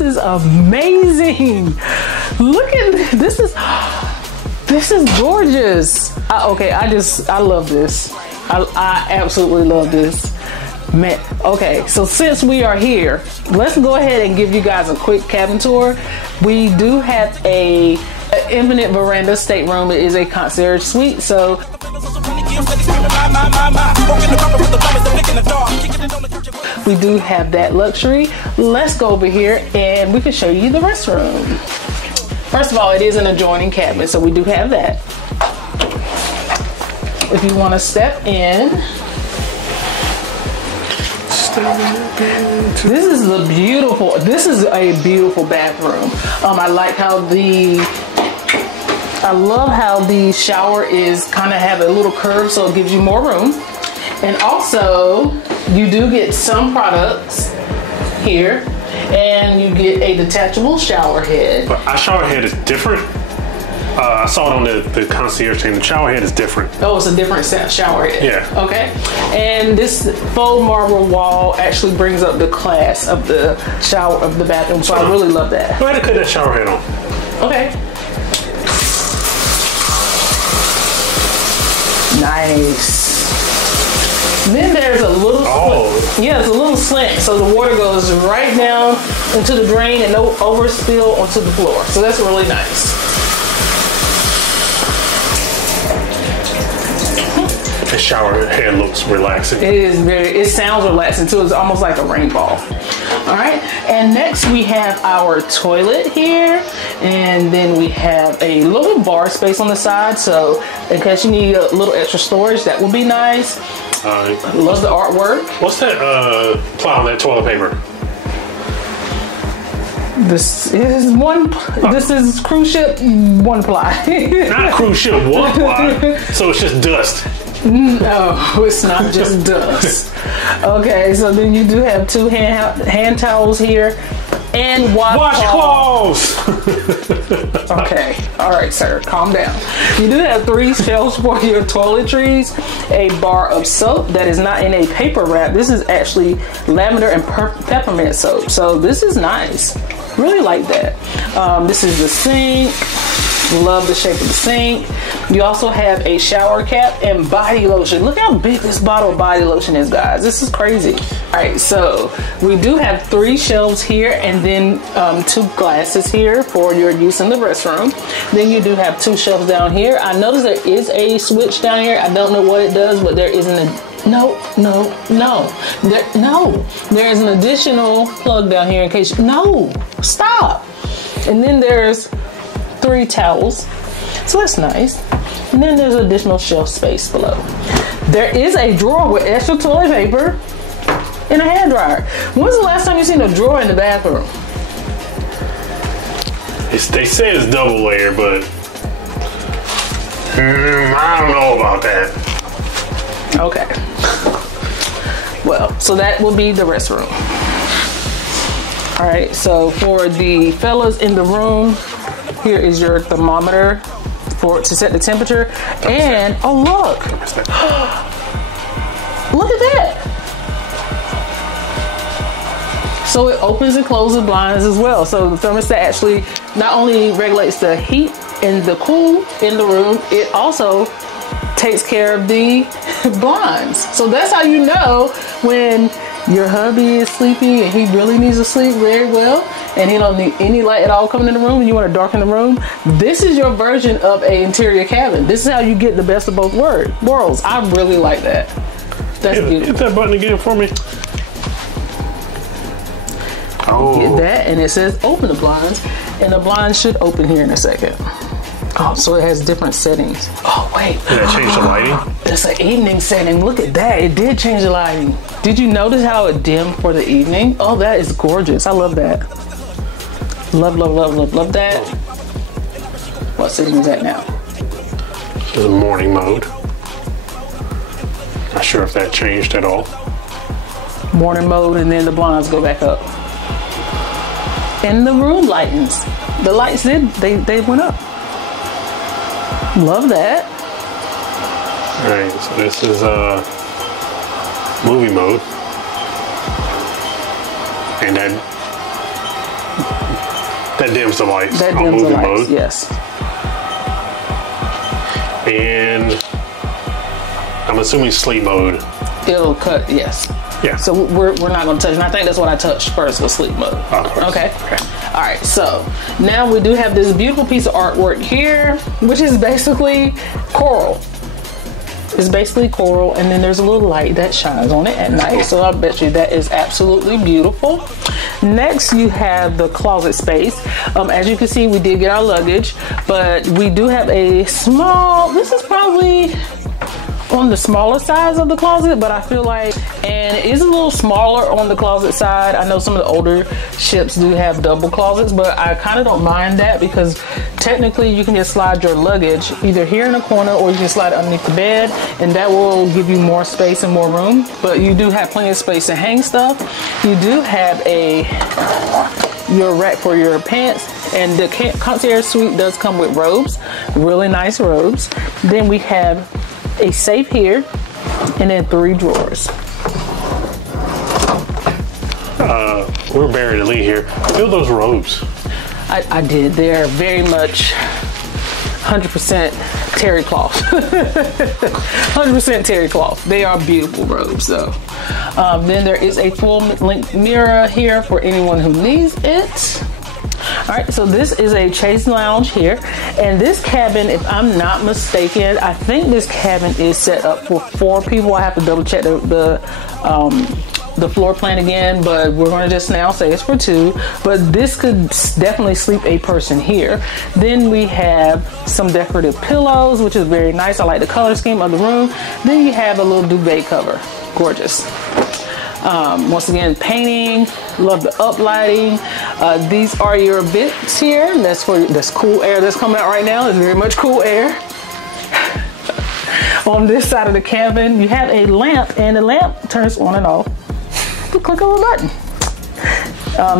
This is amazing. Look at this. This is gorgeous. Okay, I love this. I absolutely love this. Man, okay, so since we are here, let's go ahead and give you guys a quick cabin tour. We do have a infinite veranda stateroom. It is a concierge suite, so we do have that luxury. Let's go over here and we can show you the restroom. First of all, it is an adjoining cabin, so we do have that. If you want to step in, this is a beautiful bathroom. I like how I love how the shower is kind of have a little curve, so it gives you more room. And also, you do get some products here, and you get a detachable shower head. But our shower head is different. I saw it on the concierge thing. The shower head is different. Oh, it's a different shower head. Yeah. Okay. And this faux marble wall actually brings up the class of the shower of the bathroom. So I really love that. Go ahead and cut that shower head on. Okay. Nice. Then there's a little, it's a little slant, so the water goes right down into the drain and no overspill onto the floor. So that's really nice. The shower head looks relaxing. It sounds relaxing too. It's almost like a rainfall. All right, and next we have our toilet here, and then we have a little bar space on the side, so in case you need a little extra storage, that would be nice. Love the artwork. What's that ply on that toilet paper? This is cruise ship one ply. Not cruise ship one ply. So it's just dust. No, it's not just dust. Okay, so then you do have two hand towels here and wash cloths. Okay, all right, sir, calm down. You do have 3 shelves for your toiletries, a bar of soap that is not in a paper wrap. This is actually lavender and peppermint soap, so this is nice. Really like that. This is the sink. Love the shape of the sink. You also have a shower cap and body lotion. Look how big this bottle of body lotion is, guys. This is crazy. All right, so we do have 3 shelves here and then 2 glasses here for your use in the restroom. Then you do have 2 shelves down here. I noticed there is a switch down here. I don't know what it does, but there isn't a no. There is an additional plug down here in case stop. And then there's 3 towels, so that's nice. And then there's additional shelf space below. There is a drawer with extra toilet paper and a hairdryer. When's the last time you seen a drawer in the bathroom? They say it's double layer, but I don't know about that. Okay. Well, so that will be the restroom. All right, so for the fellas in the room, here is your thermometer to set the temperature. And oh look, look at that. So it opens and closes blinds as well. So the thermostat actually not only regulates the heat and the cool in the room, it also takes care of the blinds. So that's how you know when your hubby is sleepy and he really needs to sleep very well and he don't need any light at all coming in the room and you want to darken the room. This is your version of an interior cabin. This is how you get the best of both worlds. I really like that. That's beautiful. Hit that button again for me. Oh. Get that, and it says open the blinds, and the blinds should open here in a second. Oh, so it has different settings. Oh, wait. Did that change the lighting? It's an evening setting. Look at that. It did change the lighting. Did you notice how it dimmed for the evening? Oh, that is gorgeous. I love that. Love that. What setting is that now? This is morning mode. Not sure if that changed at all. Morning mode, and then the blinds go back up. And the room lightens. The lights they went up. Love that. All right, so this is movie mode, and that That dims the lights. That dims the lights, mode. yes. And I'm assuming sleep mode. It'll cut, yes. Yeah. So we're not going to touch, and I think that's what I touched first was sleep mode. Okay. All right, so now we do have this beautiful piece of artwork here, which is basically coral. It's basically coral, and then there's a little light that shines on it at night. So I bet you that is absolutely beautiful. Next, you have the closet space. As you can see, we did get our luggage, but we do have a small, this is probably on the smaller size of the closet, but I feel like, and it is a little smaller on the closet side. I know some of the older ships do have double closets, but I kind of don't mind that because technically you can just slide your luggage either here in the corner or you can slide it underneath the bed, and that will give you more space and more room. But you do have plenty of space to hang stuff. You do have your rack for your pants, and the concierge suite does come with robes, really nice robes. Then we have a safe here, and then 3 drawers. We're buried elite here. Feel those robes. I did. They're very much 100% terry cloth. 100% terry cloth. They are beautiful robes though. Then there is a full length mirror here for anyone who needs it. All right, so this is a Chase Lounge here, and this cabin, if I'm not mistaken, I think this cabin is set up for 4 people. I have to double check the floor plan again, but we're going to just now say it's for 2. But this could definitely sleep a person here. Then we have some decorative pillows, which is very nice. I like the color scheme of the room. Then you have a little duvet cover, gorgeous. Once again, painting, love the uplighting. These are your vents here. That's cool air that's coming out right now. It's very much cool air. On this side of the cabin, you have a lamp, and the lamp turns on and off. You click of a button.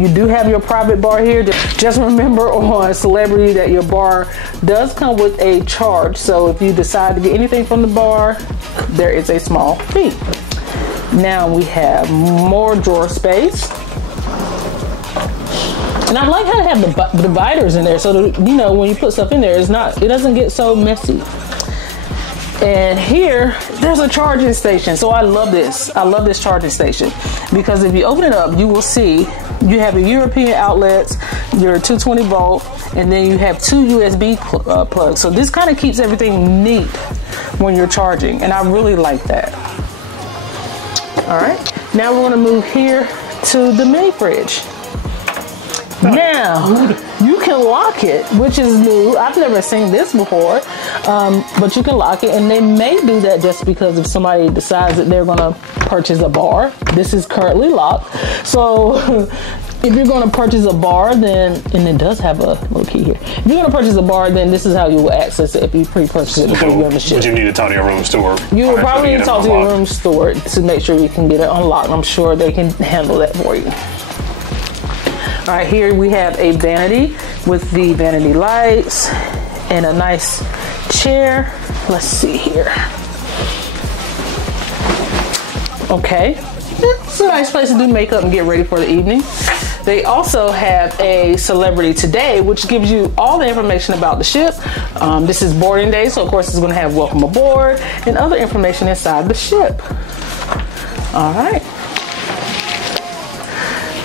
You do have your private bar here. Just remember on Celebrity that your bar does come with a charge. So if you decide to get anything from the bar, there is a small fee. Now we have more drawer space. And I like how they have the dividers in there so that, you know, when you put stuff in there, it doesn't get so messy. And here, there's a charging station. So I love this. I love this charging station because if you open it up, you will see you have your European outlets, your 220 volt, and then you have 2 USB plugs. So this kind of keeps everything neat when you're charging, and I really like that. All right, now we're going to move here to the mini fridge. Now, you can lock it, which is new. I've never seen this before, but you can lock it, and they may do that just because if somebody decides that they're going to purchase a bar. This is currently locked. So if you're going to purchase a bar, then, and it does have a little key here. If you're going to purchase a bar, then this is how you will access it if you pre-purchase it before you go on the ship. Would you need to talk to your room steward? You will probably need to talk to your room steward to make sure you can get it unlocked. I'm sure they can handle that for you. All right, here we have a vanity with the vanity lights and a nice chair. Let's see here. Okay, it's a nice place to do makeup and get ready for the evening. They also have a Celebrity Today, which gives you all the information about the ship. This is boarding day, so of course it's going to have welcome aboard and other information inside the ship. All right.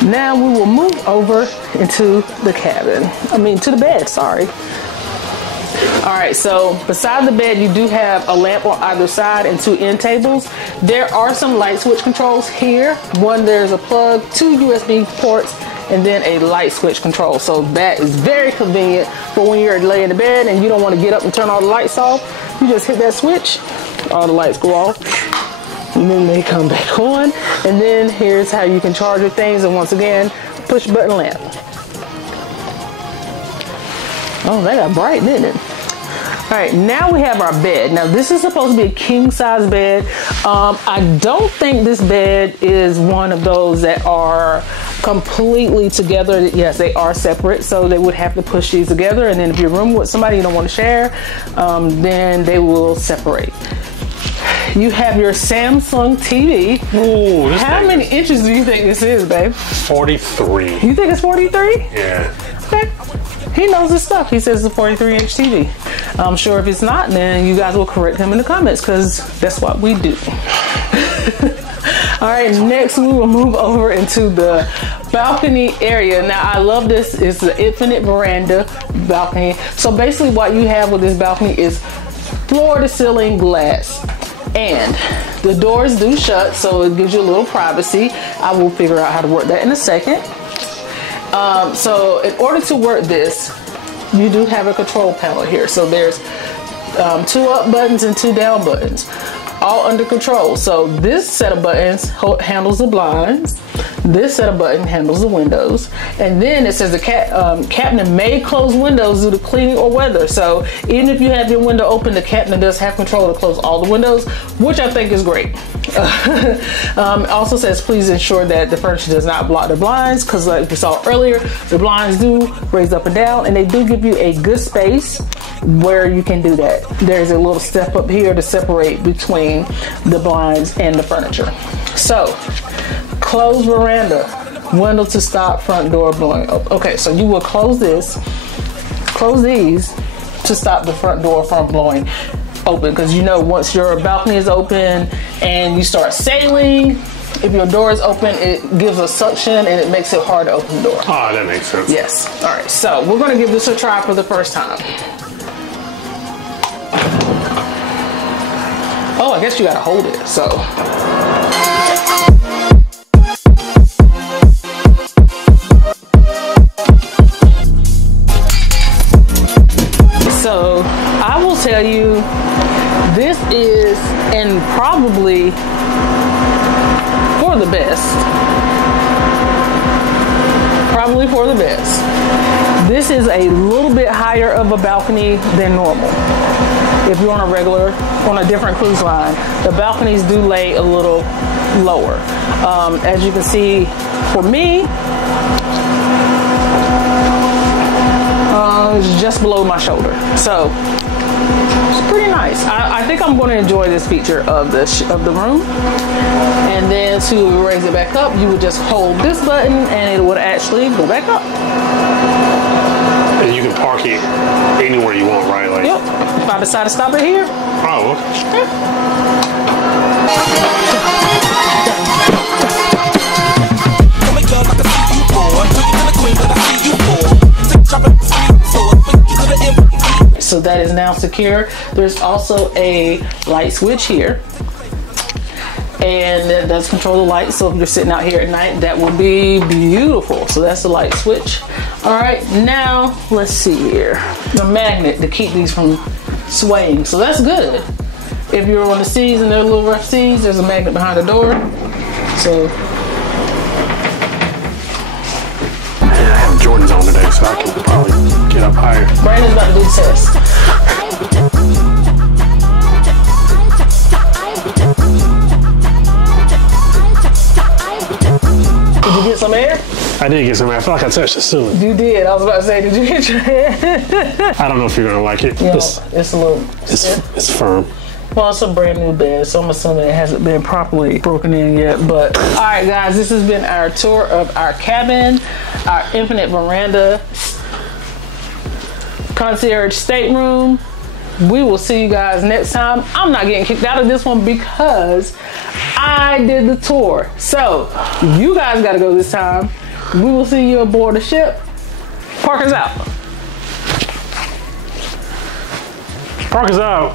Now we will move over into the cabin. To the bed, sorry. All right, so beside the bed, you do have a lamp on either side and 2 end tables. There are some light switch controls here. One, there's a plug, 2 USB ports, and then a light switch control. So that is very convenient for when you're laying in bed and you don't want to get up and turn all the lights off. You just hit that switch, all the lights go off. And then they come back on, and then here's how you can charge your things, and once again, push button lamp. Oh, that got bright, didn't it? All right, now we have our bed. Now this is supposed to be a king size bed. I don't think this bed is one of those that are completely together. Yes, they are separate, so they would have to push these together, and then if you're rooming with somebody you don't want to share, then they will separate. you have your Samsung TV. Ooh, how many inches do you think this is, babe? 43. You think it's 43? Yeah. Okay. He knows his stuff. He says it's a 43-inch TV. I'm sure if it's not, then you guys will correct him in the comments because that's what we do. All right, next we will move over into the balcony area. Now, I love this. It's the infinite veranda balcony. So basically what you have with this balcony is floor to ceiling glass. And the doors do shut, so it gives you a little privacy. I will figure out how to work that in a second. So in order to work this, you do have a control panel here. So there's 2 up buttons and 2 down buttons, all under control. So this set of buttons handles the blinds. This set of buttons handles the windows. And then it says the captain may close windows due to cleaning or weather. So even if you have your window open, the captain does have control to close all the windows, which I think is great. Also says please ensure that the furniture does not block the blinds, because like we saw earlier, the blinds do raise up and down, and they do give you a good space where you can do that. There's a little step up here to separate between the blinds and the furniture. So close veranda, window to stop, front door blowing open. Okay, so you will close these to stop the front door from blowing open, because you know once your balcony is open and you start sailing, if your door is open, it gives a suction and it makes it hard to open the door. Oh, that makes sense. Yes. All right, so we're going to give this a try for the first time. Oh, I guess you got to hold it. So I will tell you, this is, and probably for the best, this is a little bit higher of a balcony than normal. If you're on a different cruise line, the balconies do lay a little lower. As you can see, for me, it's just below my shoulder. So it's pretty nice. I think I'm going to enjoy this feature of the room. And then to raise it back up, you would just hold this button and it would actually go back up. And you can park it anywhere you want, right? Like, yep. If I decide to stop it here. Oh, okay. So that is now secure. There's also a light switch here, and that does control the light. So if you're sitting out here at night, that will be beautiful. So that's the light switch. All right, now let's see here. The magnet to keep these from swaying. So that's good. If you're on the seas and they're little rough seas, there's a magnet behind the door. So I have Jordans on today, so I can probably get up higher. Brandon's about to do the test. Did you get some air? I did get some air. I feel like I touched the ceiling. You did. I was about to say, did you get your air? I don't know if you're gonna like it. You know, it's a little. It's firm. Well, it's a brand new bed, so I'm assuming it hasn't been properly broken in yet. But all right, guys, this has been our tour of our cabin, our infinite veranda concierge stateroom. We will see you guys next time. I'm not getting kicked out of this one because I did the tour. So you guys got to go this time. We will see you aboard the ship. Parker's out. Parker's out.